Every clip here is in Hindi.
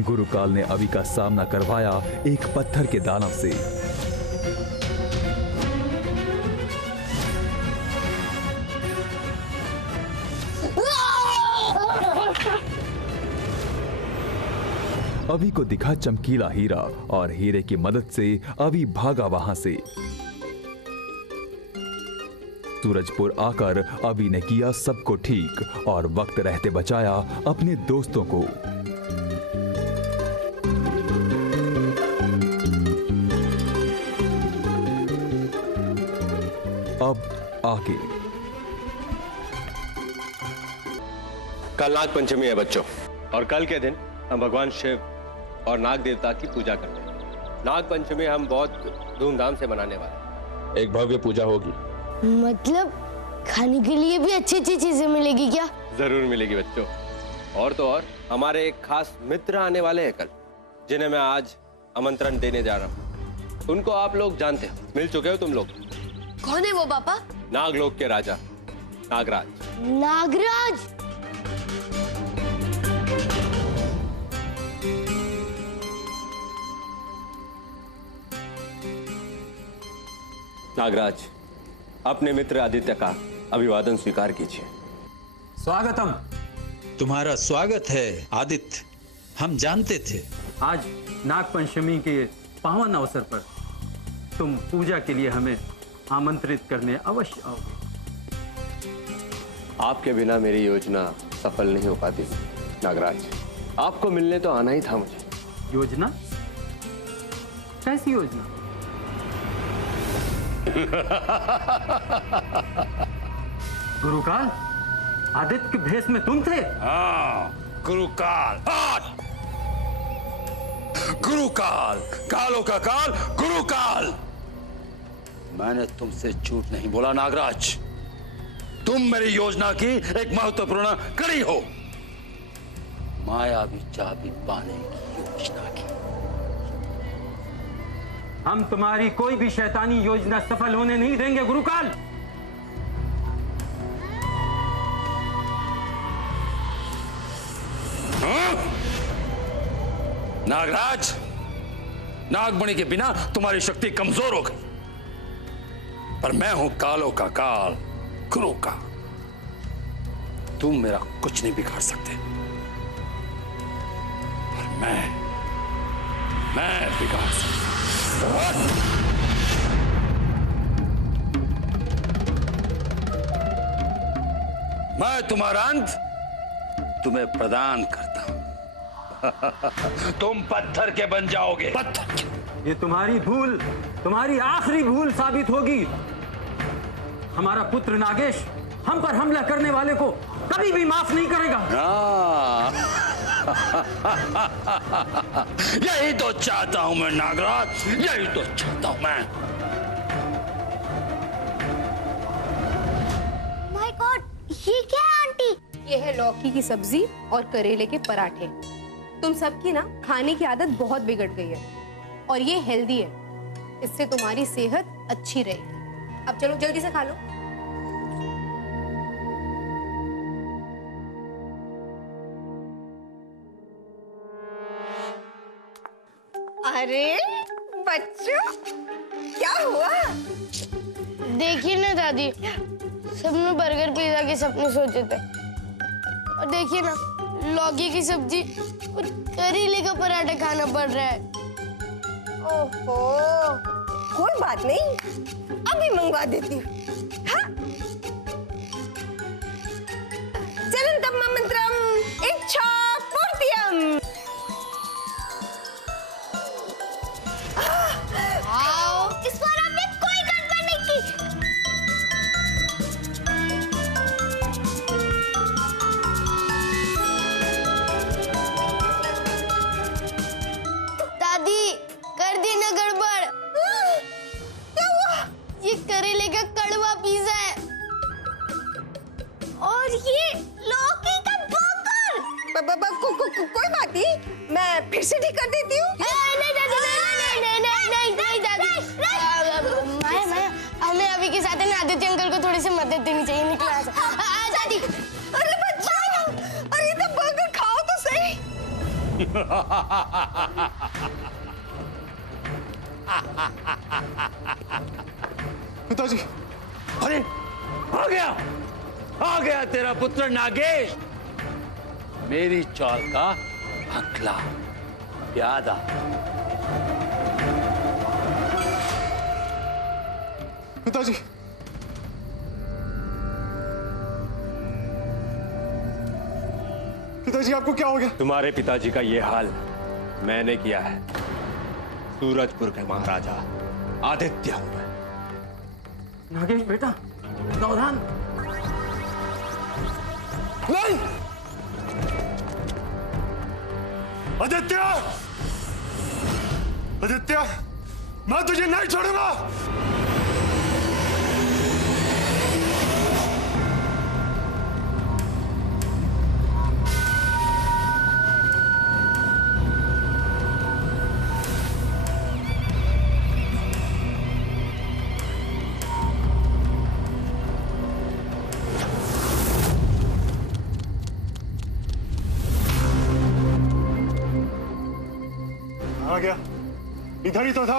गुरुकाल ने अभी का सामना करवाया एक पत्थर के दानव से। अभी को दिखा चमकीला हीरा और हीरे की मदद से अभी भागा वहां से। सूरजपुर आकर अभी ने किया सबको ठीक और वक्त रहते बचाया अपने दोस्तों को। अब आगे कल नाग पंचमी है बच्चों, और कल के दिन हम भगवान शिव और नाग देवता की पूजा करते हैं। नाग पंचमी हम बहुत धूमधाम से मनाने वाले हैं। एक भव्य पूजा होगी। मतलब खाने के लिए भी अच्छी अच्छी चीजें मिलेगी क्या? जरूर मिलेगी बच्चों। और तो और हमारे एक खास मित्र आने वाले हैं कल, जिन्हें मैं आज आमंत्रण देने जा रहा हूँ। उनको आप लोग जानते हो, मिल चुके हो तुम लोग। कौन है वो पापा? नागलोक के राजा नागराज। नागराज? नागराज, अपने मित्र आदित्य का अभिवादन स्वीकार कीजिए। स्वागतम। तुम्हारा स्वागत है आदित्य, हम जानते थे। आज नाग पंचमी के पावन अवसर पर तुम पूजा के लिए हमें आमंत्रित करने अवश्य आओगे। आपके बिना मेरी योजना सफल नहीं हो पाती नागराज। आपको मिलने तो आना ही था मुझे। योजना? कैसी योजना? गुरुकाल, आदित्य के भेष में तुम थे? हाँ, गुरुकाल। गुरुकाल, कालों का काल, गुरुकाल। मैंने तुमसे झूठ नहीं बोला नागराज। तुम मेरी योजना की एक महत्वपूर्ण कड़ी हो। मायावी चाबी पाने की योजना की। हम तुम्हारी कोई भी शैतानी योजना सफल होने नहीं देंगे गुरुकाल। नागराज, नागमणि के बिना तुम्हारी शक्ति कमजोर हो गई, पर मैं हूं कालों का काल, गुरु का। तुम मेरा कुछ नहीं बिगाड़ सकते, पर मैं बिगाड़ सकता। मैं तुम्हारा अंत तुम्हें प्रदान करता हूं। तुम पत्थर के बन जाओगे। पत्थर। ये तुम्हारी भूल, तुम्हारी आखिरी भूल साबित होगी। हमारा पुत्र नागेश हम पर हमला करने वाले को कभी भी माफ नहीं करेगा। यही तो चाहता हूं मैं नागराज, यही तो चाहता हूं मैं। माय गॉड, ये क्या है आंटी? ये है लौकी की सब्जी और करेले के पराठे। तुम सबकी ना खाने की आदत बहुत बिगड़ गई है, और ये हेल्दी है। इससे तुम्हारी सेहत अच्छी रहेगी। अब चलो जल्दी से खा लो। अरे बच्चों, क्या हुआ? देखिए ना दादी, सबने बर्गर पिज्जा के सपने सोचे थे, और देखिए ना लौकी की सब्जी और करेले का पराठा खाना पड़ रहा है। ओहो, कोई बात नहीं, अभी मंगवा देती हूँ। हाँ? चलंतम मंत्रम इच्छा पूर्तियम। इस बार हमने कोई गड़बड़ नहीं की। दादी, कर दी ना गड़बड़। क्या हुआ? ये करेले का कड़वा पिज्जा है, और ये लौकी का बर्गर। कोई बात नहीं, मैं फिर से ठीक कर देती हूँ। नहीं दादी, नहीं दादी। माया, हमें अभी के साथ है ना आदित्य अंकल को थोड़ी सी मदद देनी चाहिए। निकला दादी। अरे बच्चा, अरे तो पिताजी, अरे आ गया तेरा पुत्र नागेश, मेरी चाल का अगला प्यादा। पिताजी, पिताजी आपको क्या हो गया? तुम्हारे पिताजी का ये हाल मैंने किया है। सूरजपुर के महाराजा आदित्य हूं मैं। नागेश बेटा, सावधान। नहीं, आदित्य, आदित्य, मैं तुझे नहीं छोड़ूंगा। आ गया, इधर ही तो था।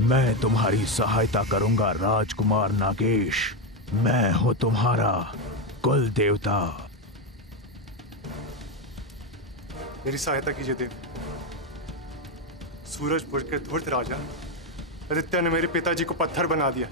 मैं तुम्हारी सहायता करूंगा राजकुमार नागेश। मैं हूं तुम्हारा कुल देवता। मेरी सहायता कीजिए देव। सूरजपुर के धूर्त राजा आदित्य ने मेरे पिताजी को पत्थर बना दिया।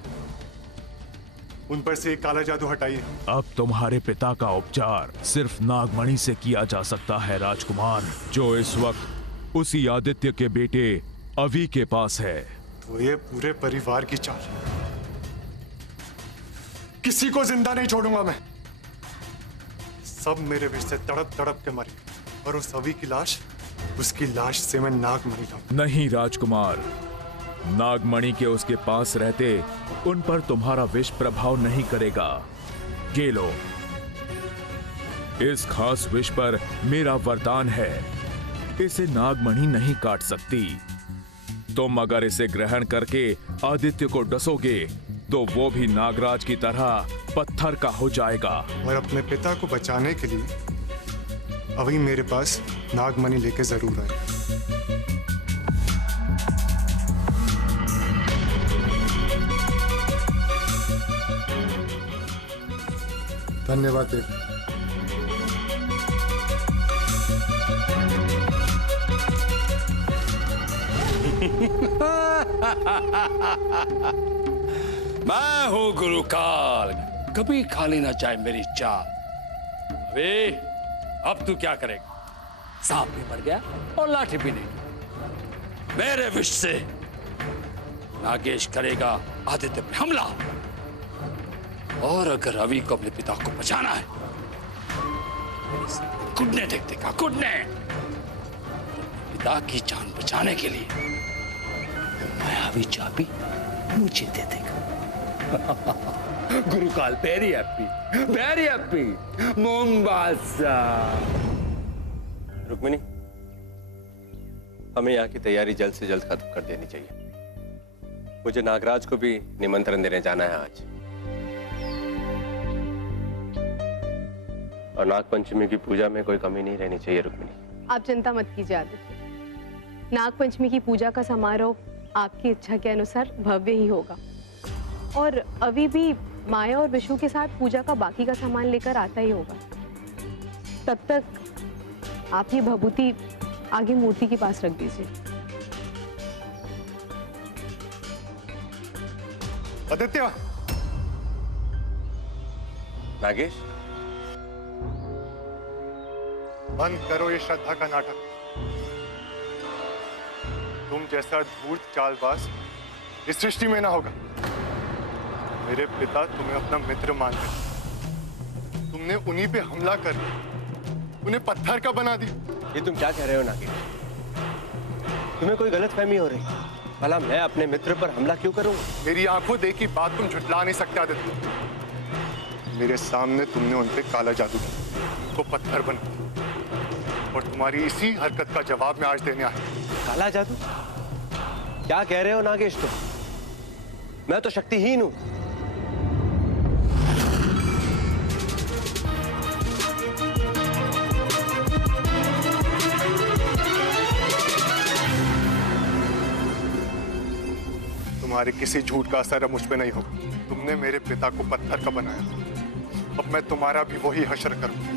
उन पर से एक काला जादू हटाइए। अब तुम्हारे पिता का उपचार सिर्फ नागमणि से किया जा सकता है राजकुमार, जो इस वक्त उसी आदित्य के बेटे अवि के पास है। तो ये पूरे परिवार की चाल। किसी को जिंदा नहीं छोड़ूंगा मैं। सब मेरे विष से तड़प तड़प के मरे, और उस अवि की लाश, उसकी लाश से मैं नागमणि लाऊं। नहीं राजकुमार, नागमणि के उसके पास रहते उन पर तुम्हारा विष प्रभाव नहीं करेगा। ये लो, इस खास विष पर मेरा वरदान है। इसे नागमणि नहीं काट सकती। तुम अगर इसे ग्रहण करके आदित्य को डसोगे तो वो भी नागराज की तरह पत्थर का हो जाएगा। और अपने पिता को बचाने के लिए अवि मेरे पास नागमणि लेके जरूर आए। धन्यवाद देव। मैं हूं गुरुकाल, कभी खाली ना जाए मेरी चाल। अबे अब तू क्या करेगा? सांप भी मर गया और लाठी भी नहीं। मेरे विष से नागेश करेगा आदित्य पे हमला, और अगर रवि को अपने पिता को बचाना है, कुटने देख देगा, कुटने। पिता की जान बचाने के लिए मायावी चाबी मुझे दे देगा। गुरुकाल वेरी हैप्पी मोमबासा। रुक्मिणी, हमें यहाँ की तैयारी जल्द से जल्द खत्म कर देनी चाहिए। मुझे नागराज को भी निमंत्रण देने जाना है आज, और नागपंचमी की पूजा में कोई कमी नहीं रहनी चाहिए। रुक्मिणी, आप चिंता मत कीजिए आदित्य, नागपंचमी की पूजा का समारोह आपकी इच्छा के अनुसार भव्य ही होगा। और अभी भी माया और विशु के साथ पूजा का बाकी का सामान लेकर आता ही होगा। तब तक आप ये भभूति आगे मूर्ति के पास रख दीजिए। आदित्य, नागेश, बंद करो ये श्रद्धा का नाटक। तुम जैसा धूर्त चालबाज इस सृष्टि में ना होगा। मेरे पिता तुम्हें अपना मित्र मानते हैं। तुमने उन्हीं पे हमला कर उन्हें पत्थर का बना दिया। ये तुम क्या कह रहे हो नागेश? तुम्हें कोई गलतफहमी हो रही? भला मैं अपने मित्र पर हमला क्यों करूंगा? मेरी आंखों देखी बात तुम झुठला नहीं सकते आदित्य। मेरे सामने तुमने उन पे काला जादू किया, को पत्थर बना, और तुम्हारी इसी हरकत का जवाब मैं आज देने आया। काला जादू? क्या कह रहे हो नागेश तुम? मैं तो शक्तिहीन हूं। तुम्हारे किसी झूठ का असर अब मुझ पे नहीं होगा। तुमने मेरे पिता को पत्थर का बनाया, अब मैं तुम्हारा भी वही हश्र करूंगा।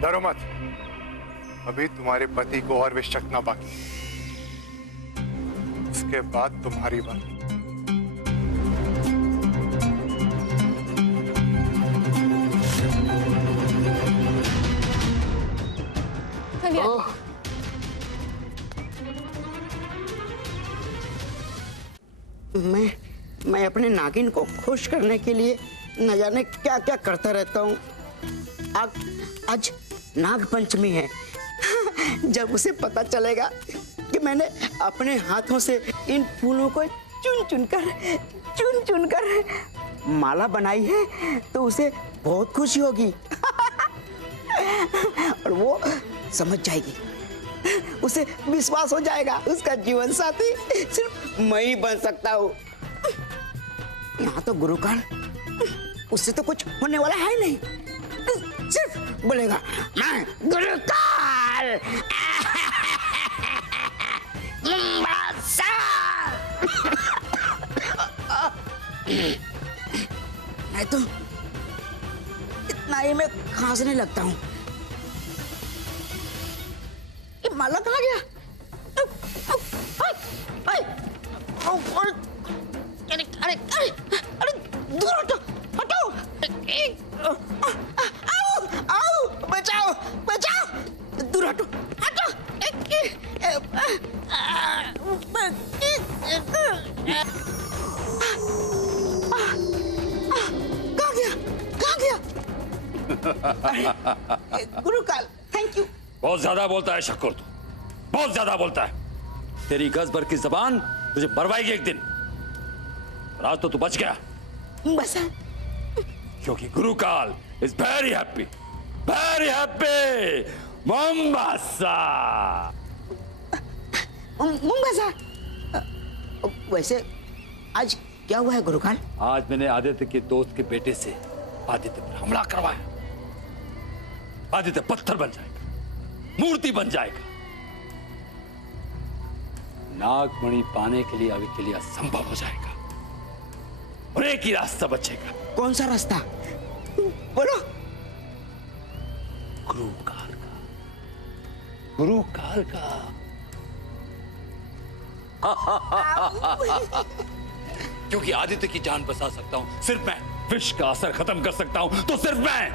डरो मत, अभी तुम्हारे पति को और विष चखना बाकी, उसके बाद तुम्हारी बात। मैं अपने नागिन को खुश करने के लिए न जाने क्या क्या करता रहता हूँ। आज नाग पंचमी है। जब उसे पता चलेगा कि मैंने अपने हाथों से इन फूलों को चुन चुन कर माला बनाई है तो उसे बहुत खुशी होगी। और वो समझ जाएगी, उसे विश्वास हो जाएगा उसका जीवन साथी सिर्फ मैं ही बन सकता हूँ। यहाँ तो गुरुकाल, उससे तो कुछ होने वाला है नहीं, सिर्फ बोलेगा मैं गुरुकाल। मैं तो इतना ही मैं खांसने लगता हूँ। ये माला कहाँ गया? अरे दूर हटो, हटो। आओ, बचाओ, बचाओ, दूर हटो, हटो। कहाँ गया? कहाँ गया? गुरुकाल, थैंक यू। बहुत ज्यादा बोलता है शक्कुर, तू बहुत ज्यादा बोलता है। तेरी गज भर की जबान तुझे मरवाएगी एक दिन। और आज तो तू बच गया, बसा, क्योंकि गुरुकाल is very happy, very happy. Mombasa, Mombasa. वैसे आज क्या हुआ है गुरुकाल? आज मैंने आदित्य के दोस्त के बेटे से आदित्य पर हमला करवाया। आदित्य पत्थर बन जाएगा, मूर्ति बन जाएगा। नागमणि पाने के लिए अभी के लिए असंभव हो जाएगा और एक ही रास्ता बचेगा। कौन सा रास्ता? बोलो। गुरुकाल का, गुरुकाल का। क्योंकि आदित्य की जान बचा सकता हूं सिर्फ मैं, विष का असर खत्म कर सकता हूं तो सिर्फ मैं।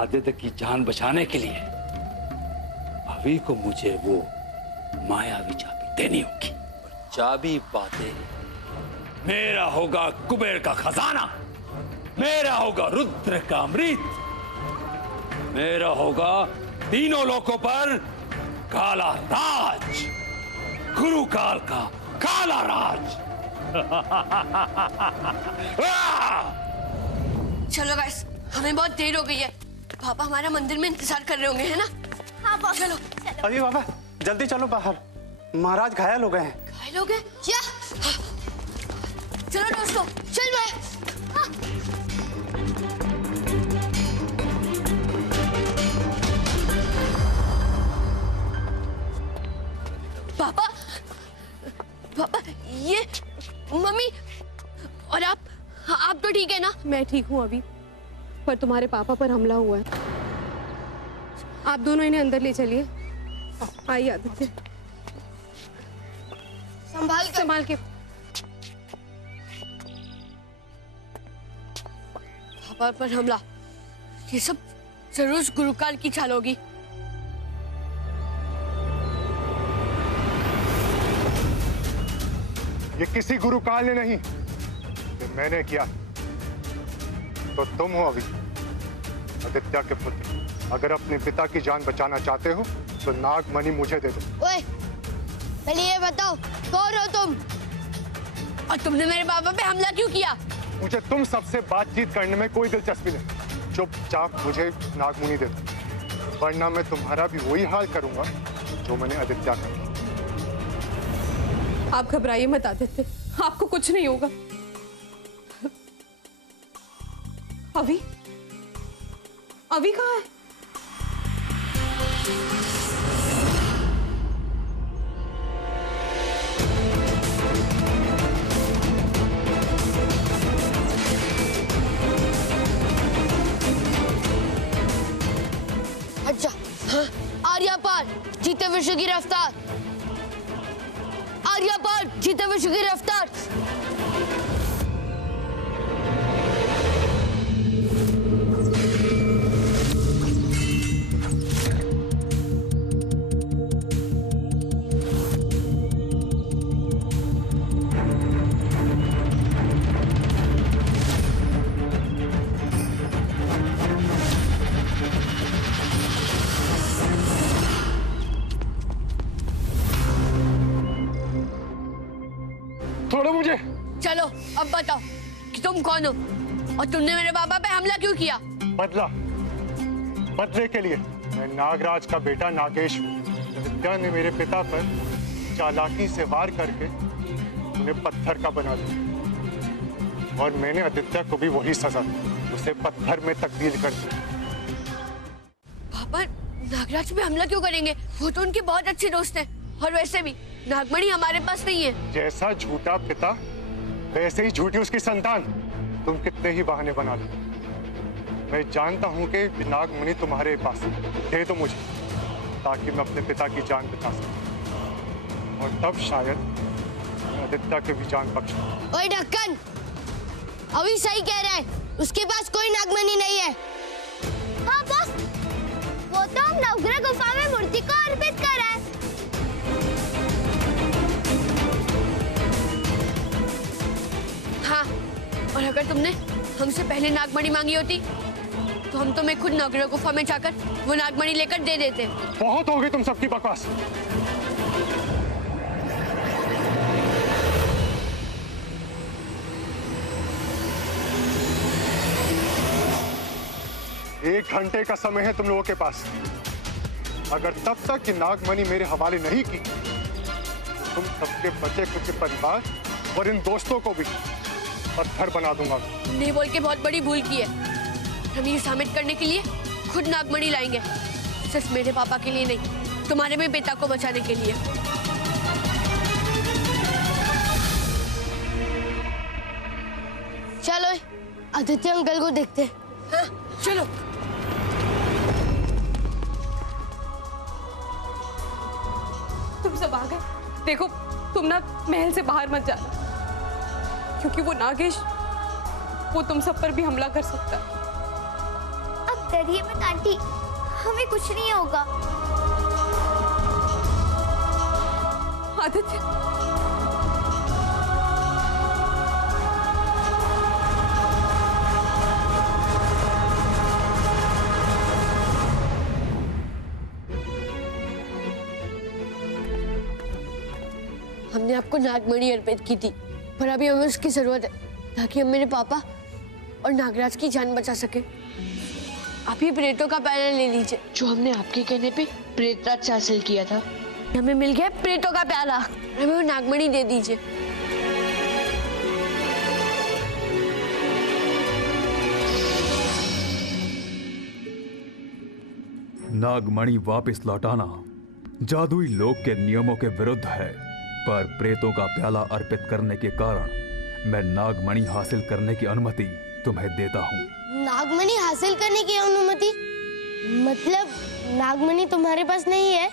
आदित्य की जान बचाने के लिए अभी को मुझे वो मायावी चाबी देनी होगी। और चाबी पाते मेरा होगा कुबेर का खजाना, मेरा होगा रुद्र का अमृत, मेरा होगा तीनों लोकों पर काला राज, गुरुकाल का काला राज। चलो गाइस, हमें बहुत देर हो गई है। पापा हमारा मंदिर में इंतजार कर रहे होंगे, है ना? हाँ पापा। चलो। अभी बाबा जल्दी चलो बाहर, महाराज घायल हो गए हैं। घायल हो गए? क्या? चलो दोस्तों, चल मैं। हाँ। पापा, पापा, ये मम्मी और आप तो ठीक है ना? मैं ठीक हूँ अभी, पर तुम्हारे पापा पर हमला हुआ है। आप दोनों इन्हें अंदर ले चलिए। आइए आदित्य, संभाल के। पापा पर हमला, ये सब जरूर गुरुकाल की चाल होगी। ये किसी गुरुकाल ने नहीं, ये मैंने किया। तो तुम हो अभी आदित्य के पुत्र। अगर अपने पिता की जान बचाना चाहते हो तो नागमणि मुझे दे दो। ओए, पहले ये बताओ कौन हो तुम? और तुमने मेरे पापा पे हमला क्यों किया? मुझे तुम सबसे बातचीत करने में कोई दिलचस्पी नहीं। चुपचाप मुझे नागमणि दे दो, वरना मैं तुम्हारा भी वही हाल करूंगा जो मैंने आदित्य का किया। आप घबराइए मत आदित्य, आपको कुछ नहीं होगा। अभी अभी कहाँ है? अच्छा हाँ, आर्या पार जीते विश्व की रफ्तार, आर्या पार जीते विश्व की रफ्तार। छोड़ो मुझे। चलो अब बताओ कि तुम कौन हो और तुमने मेरे बाबा पे हमला क्यों किया? बदला, बदले के लिए। मैं नागराज का बेटा नागेश हूँ। आदित्य ने मेरे पिता पर चालाकी से वार करके उन्हें पत्थर का बना दिया और मैंने आदित्य को भी वही सजा दी, उसे पत्थर में तब्दील कर दिया। पापा नागराज पे हमला क्यों करेंगे? वो तो उनके बहुत अच्छे दोस्त हैं और वैसे भी नागमणि हमारे पास नहीं है। जैसा झूठा पिता वैसे ही झूठी उसकी संतान। तुम कितने ही बहाने बना लो, मैं जानता हूँ कि नागमणि तुम्हारे पास है। दे दो मुझे ताकि मैं अपने पिता की जान बचा सकूं और तब शायद आदित्य की भी जान बख्श दूं। ओए ढक्कन, अभी सही कह रहा है, उसके पास कोई नागमणि नहीं है। हाँ बॉस, वो तो हम नवग्रह गुफा में मूर्ति को अर्पित कर रहा है। हाँ, और अगर तुमने हमसे पहले नागमणि मांगी होती तो हम तुम्हें खुद नवग्रह गुफा में जाकर वो नागमणि लेकर दे देते। बहुत हो गई तुम सबकी बकवास। एक घंटे का समय है तुम लोगों के पास। अगर तब तक ये नागमणि मेरे हवाले नहीं की तो तुम सबके बचे कुछ परिवार और इन दोस्तों को भी पत्थर बना दूंगा। नहीं बोल के बहुत बड़ी भूल की है। हम ये साबित करने के लिए खुद नागमणि लाएंगे, सिर्फ मेरे पापा के लिए नहीं, तुम्हारे भी पिता को बचाने के लिए। चलो आदित्य अंकल को देखते हैं। हाँ, चलो। तुम सब आ गए। देखो तुम ना महल से बाहर मत जाना, क्योंकि वो नागेश वो तुम सब पर भी हमला कर सकता है। अब डरिए मत आंटी, हमें कुछ नहीं होगा। आदित्य, हमने आपको नागमणि अर्पित की थी, पर अभी हमें उसकी जरूरत है ताकि हम मेरे पापा और नागराज की जान बचा सके। आप ये प्रेतों का प्याला ले लीजिए, जो हमने आपके कहने पे प्रेतराज से हासिल किया था। हमें मिल गया प्रेतों का प्याला, हमें वो नागमणि दे दीजिए। नागमणि वापस लौटाना जादुई लोक के नियमों के विरुद्ध है, पर प्रेतों का प्याला अर्पित करने के कारण मैं नागमणि हासिल करने की अनुमति तुम्हें देता हूँ। नागमणि हासिल करने की अनुमति? मतलब नागमणि तुम्हारे पास नहीं है?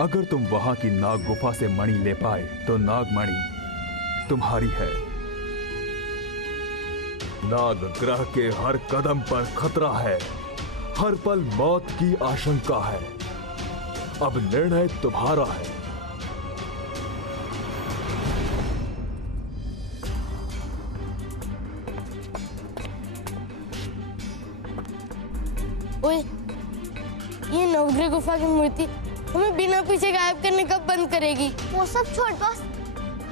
अगर तुम वहां की नाग गुफा से मणि ले पाए तो नागमणि तुम्हारी है। नाग ग्रह के हर कदम पर खतरा है, हर पल मौत की आशंका है। अब निर्णय तुम्हारा है। ओए, ये नवग्रह गुफा की मूर्ति हमें बिना पीछे गायब करने कब बंद करेगी? वो सब छोड़ बॉस,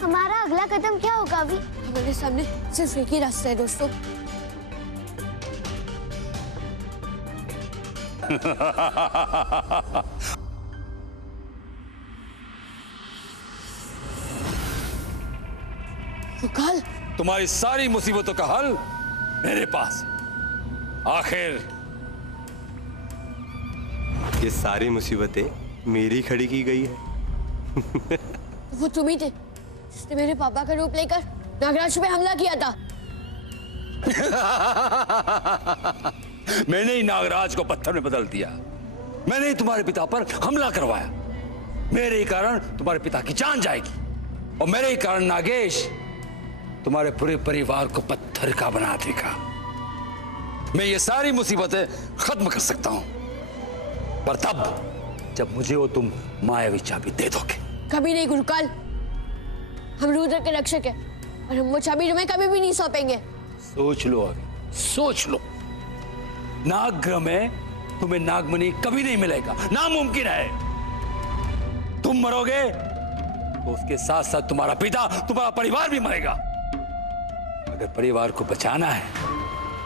हमारा अगला कदम क्या होगा अभी? हमारे सामने सिर्फ एक ही रास्ता है दोस्तों। कल तुम्हारी सारी मुसीबतों का हल मेरे पास। आखिर ये सारी मुसीबतें मेरी खड़ी की गई है। वो तुम ही थे जिसने मेरे पापा का रूप लेकर नागराज पे हमला किया था। मैंने ही नागराज को पत्थर में बदल दिया। मैंने ही तुम्हारे पिता पर हमला करवाया। मेरे ही कारण तुम्हारे पिता की जान जाएगी और मेरे ही कारण नागेश तुम्हारे पूरे परिवार को पत्थर का बना देगा। मैं ये सारी मुसीबतें खत्म कर सकता हूं, पर तब जब मुझे वो तुम मायावी चाबी दे दोगे। कभी नहीं गुरुकाल, हम रुद्र के रक्षक हैं और हम वो चाबी तुम्हें कभी भी नहीं सौंपेंगे। सोच लो, अभी सोच लो। नागग्रह में तुम्हें नागमणि कभी नहीं मिलेगा, नामुमकिन है। तुम मरोगे तो उसके साथ साथ तुम्हारा पिता, तुम्हारा परिवार भी मरेगा। अगर परिवार को बचाना है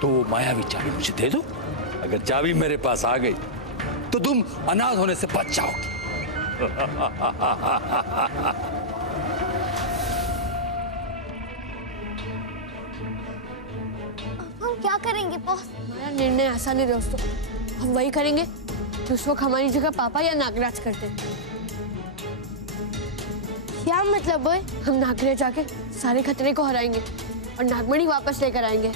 तो वो मायावी चाबी मुझे दे दो। अगर चाबी मेरे पास आ गई तो तुम अनाथ होने से बच जाओगे। हम क्या करेंगे बॉस? हमारा निर्णय आसान है दोस्तों, हम वही करेंगे जो उस वक्त हमारी जगह पापा या नागराज करते। क्या मतलब है? हम नागराज जाके सारे खतरे को हराएंगे और नागमणि वापस लेकर आएंगे।